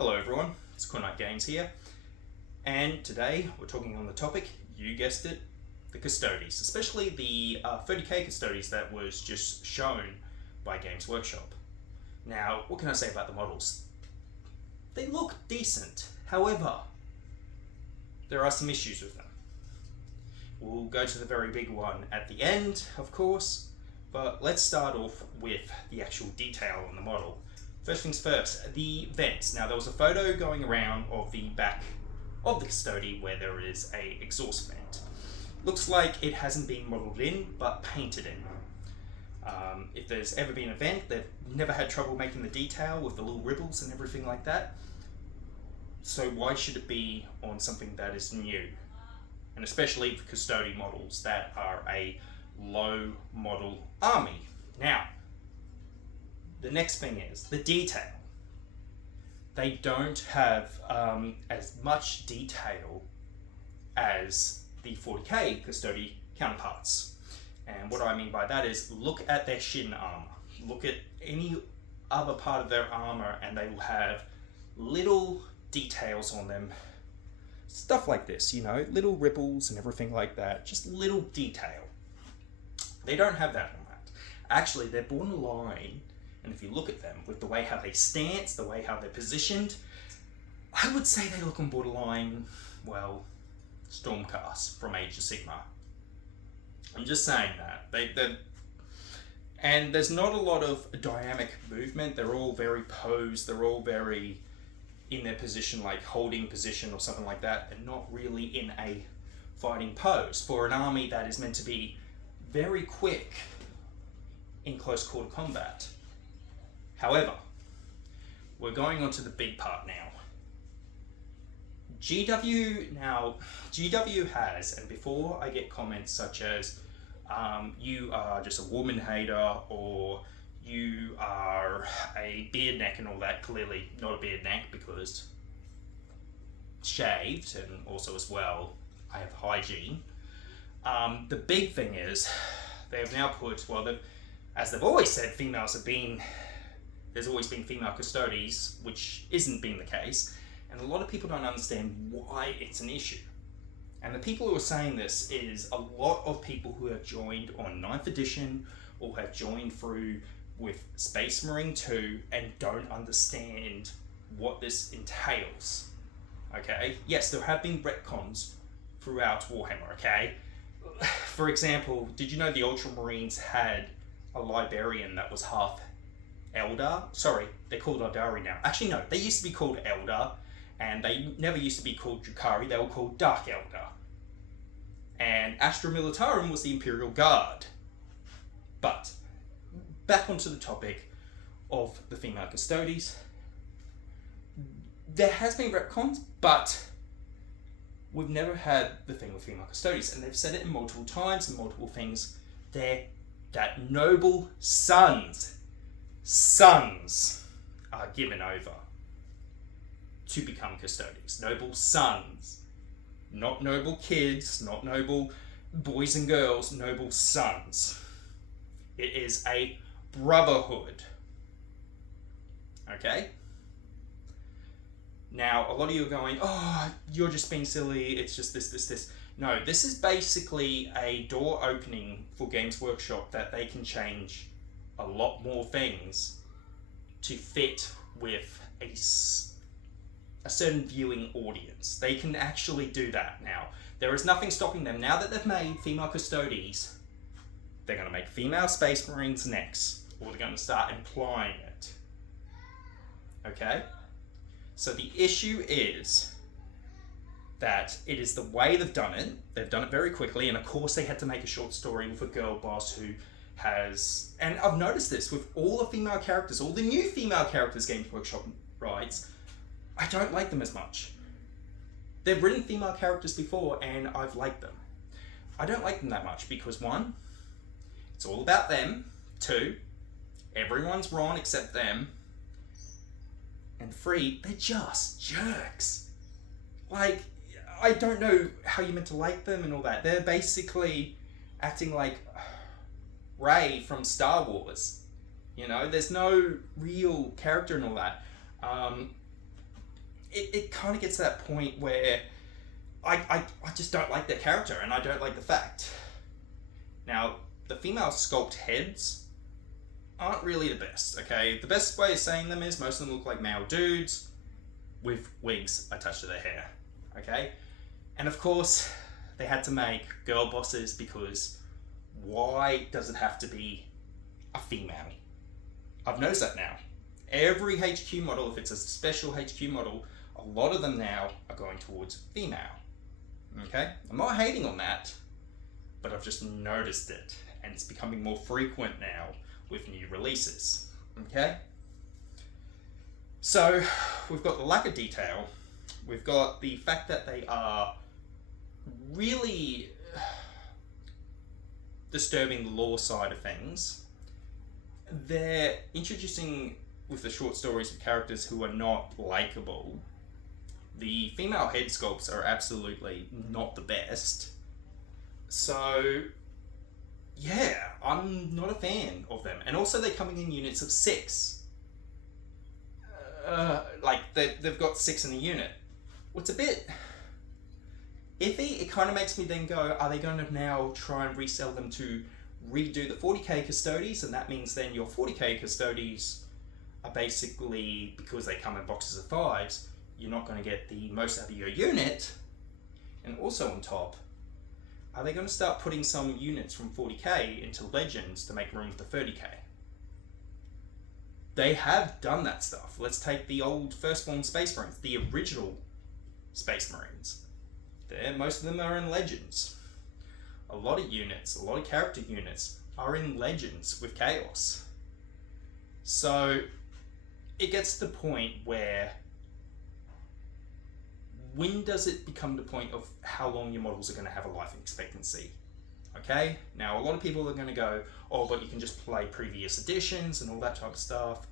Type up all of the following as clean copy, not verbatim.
Hello everyone, it's Kunite Games here, and today we're talking on the topic, you guessed it, the custodes, especially the 30k custodes that was just shown by Gamesworkshop. Now, what can I say about the models? They look decent, however, there are some issues with them. We'll go to the very big one at the end, of course, but let's start off with the actual detail on the model. First things first, the vents. Now there was a photo going around of the back of the custode where there is a exhaust vent. Looks like it hasn't been modelled in, but painted in. If there's ever been a vent, they've never had trouble making the detail with the little ripples and everything like that. So why should it be on something that is new? And especially for custode models that are a low model army. Now, the next thing is the detail. They don't have as much detail as the 40k custode counterparts. And what I mean by that is look at their shin armor. Look at any other part of their armor and they will have little details on them. Stuff like this, you know, little ripples and everything like that. Just little detail. They don't have that on that. Actually, they're borderline. And if you look at them with the way how they stance, the way how they're positioned, I would say they look on borderline, well, Stormcast from Age of Sigmar. I'm just saying that. And there's not a lot of dynamic movement. They're all very posed. They're all very in their position, like holding position or something like that, and not really in a fighting pose for an army that is meant to be very quick in close quarter combat. However, we're going on to the big part now. GW has, and before I get comments such as, you are just a woman hater, or you are a beard neck and all that, clearly not a beard neck because shaved, and also as well, I have hygiene. The big thing is, they have now put, well, as they've always said, there's always been female custodes, which isn't been the case, and a lot of people don't understand why it's an issue. And the people who are saying this is a lot of people who have joined on 9th edition or have joined through with Space Marine 2 and don't understand what this entails. Okay? Yes, there have been retcons throughout Warhammer, okay? For example, did you know the Ultramarines had a Librarian that was half Eldar? Sorry, they're called Eldari now. Actually, no, they used to be called Eldar, and they never used to be called Drukhari, they were called Dark Eldar. And Astra Militarum was the Imperial Guard. But, back onto the topic of the female custodes. There has been retcons, but we've never had the thing with female custodes, and they've said it in multiple times and multiple things. They're that noble sons are given over to become custodes. Noble sons. Not noble kids, not noble boys and girls, noble sons. It is a brotherhood. Okay? Now, a lot of you are going, oh, you're just being silly, it's just this. No, this is basically a door opening for Gamesworkshop that they can change a lot more things to fit with a certain viewing audience. They can actually do that now. There is nothing stopping them. Now that they've made female custodes, they're going to make female Space Marines next, or they're going to start implying it. Okay? So the issue is that it is the way they've done it. They've done it very quickly, and of course they had to make a short story with a girl boss who has, and I've noticed this with all the female characters, all the new female characters Gamesworkshop writes, I don't like them as much. They've written female characters before and I've liked them. I don't like them that much because 1, it's all about them. 2, everyone's wrong except them. And 3, they're just jerks. Like, I don't know how you're meant to like them and all that. They're basically acting like Rey from Star Wars. You know, there's no real character and all that. it kind of gets to that point where I just don't like their character, and I don't like the fact. Now, the female sculpt heads aren't really the best, okay? The best way of saying them is most of them look like male dudes with wigs attached to their hair, okay? And of course, they had to make girl bosses because why does it have to be a female? I've noticed that now. Every HQ model, if it's a special HQ model, a lot of them now are going towards female, okay? I'm not hating on that, but I've just noticed it, and it's becoming more frequent now with new releases, okay? So, we've got the lack of detail, we've got the fact that they are really disturbing the lore side of things. They're introducing, with the short stories, of characters who are not likable. The female head sculpts are absolutely not the best. So, yeah, I'm not a fan of them. And also they're coming in units of 6. They've got 6 in a unit. What's a bit iffy, it kind of makes me then go, are they going to now try and resell them to redo the 40k custodes? And that means then your 40k custodes are basically, because they come in boxes of 5s, you're not going to get the most out of your unit. And also on top, are they going to start putting some units from 40k into Legends to make room for the 30k? They have done that stuff. Let's take the old Firstborn Space Marines, the original Space Marines. Most of them are in Legends. A lot of units, a lot of character units are in Legends with Chaos. So it gets to the point where, when does it become the point of how long your models are going to have a life expectancy? Okay, now a lot of people are going to go, oh, but you can just play previous editions and all that type of stuff.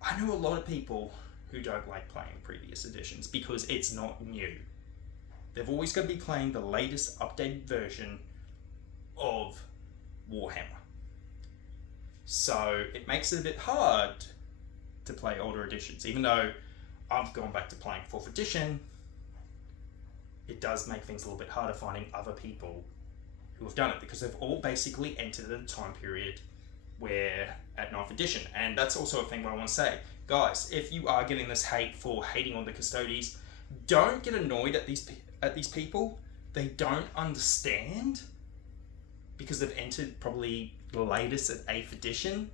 I know a lot of people who don't like playing previous editions because it's not new. They've always got to be playing the latest updated version of Warhammer. So it makes it a bit hard to play older editions. Even though I've gone back to playing 4th edition, it does make things a little bit harder finding other people who have done it, because they've all basically entered at a time period where at 9th edition. And that's also a thing what I want to say. Guys, if you are getting this hate for hating on the custodes, don't get annoyed at these people. They don't understand because they've entered probably the latest at 8th edition.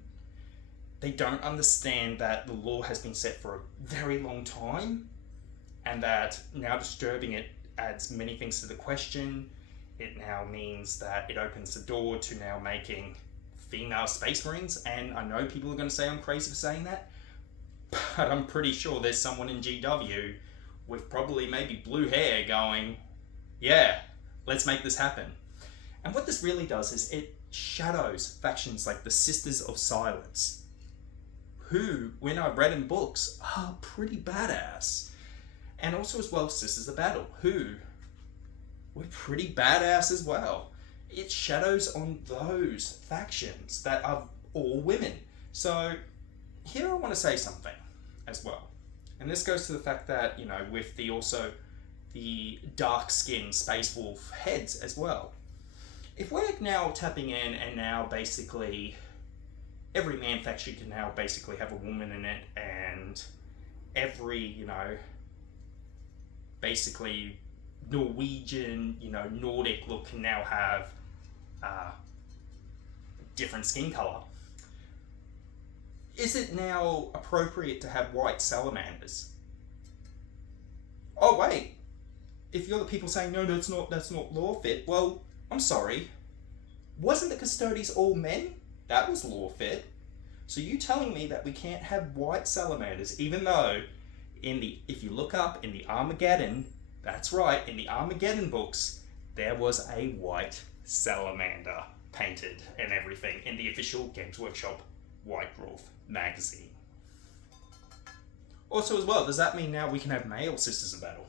They don't understand that the lore has been set for a very long time, and that now disturbing it adds many things to the question. It now means that it opens the door to now making female Space Marines, and I know people are going to say I'm crazy for saying that, but I'm pretty sure there's someone in GW with probably maybe blue hair going, yeah, let's make this happen. And what this really does is it shadows factions like the Sisters of Silence, who, when I read in books, are pretty badass. And also as well, Sisters of Battle, who were pretty badass as well. It shadows on those factions that are all women. So here I want to say something as well. And this goes to the fact that, you know, with the dark skinned Space Wolf heads as well. If we're now tapping in and now basically every man faction can now basically have a woman in it, and every, you know, basically Norwegian, you know, Nordic look can now have different skin color. Is it now appropriate to have white salamanders? Oh wait, if you're the people saying no, that's not lore fit, well, I'm sorry. Wasn't the Custodes all men? That was lore fit. So you telling me that we can't have white salamanders, even though if you look up in the Armageddon, that's right, in the Armageddon books, there was a white salamander painted and everything in the official Games Workshop White Dwarf magazine. Also as well, does that mean now we can have male Sisters of Battle?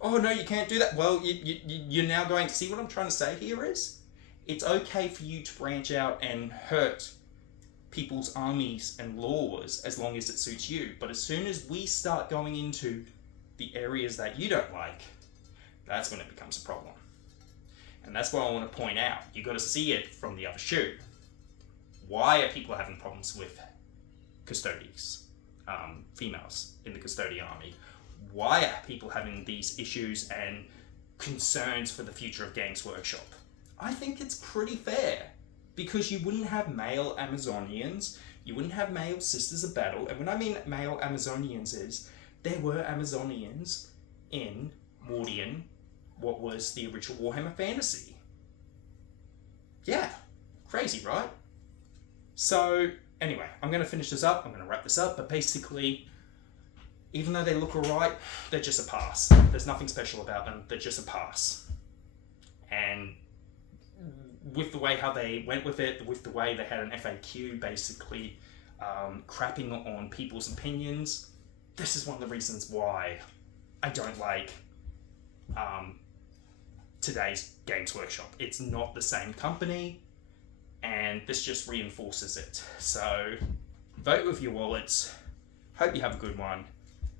Oh no, you can't do that. Well, you're now going to see what I'm trying to say here is, it's okay for you to branch out and hurt people's armies and laws as long as it suits you. But as soon as we start going into the areas that you don't like, that's when it becomes a problem. And that's what I want to point out. You got to see it from the other shoe. Why are people having problems with custodes, females in the custodian army? Why are people having these issues and concerns for the future of Games Workshop? I think it's pretty fair, because you wouldn't have male Amazonians, you wouldn't have male Sisters of Battle, and when I mean male Amazonians is, there were Amazonians in Mordian, what was the original Warhammer Fantasy. Yeah, crazy, right? So, anyway, I'm going to finish this up, I'm going to wrap this up, but basically, even though they look alright, they're just a pass. There's nothing special about them, they're just a pass. And with the way how they went with it, with the way they had an FAQ basically crapping on people's opinions, this is one of the reasons why I don't like today's Games Workshop. It's not the same company, and this just reinforces it. So vote with your wallets. Hope you have a good one.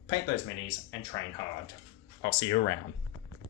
Paint those minis and train hard. I'll see you around.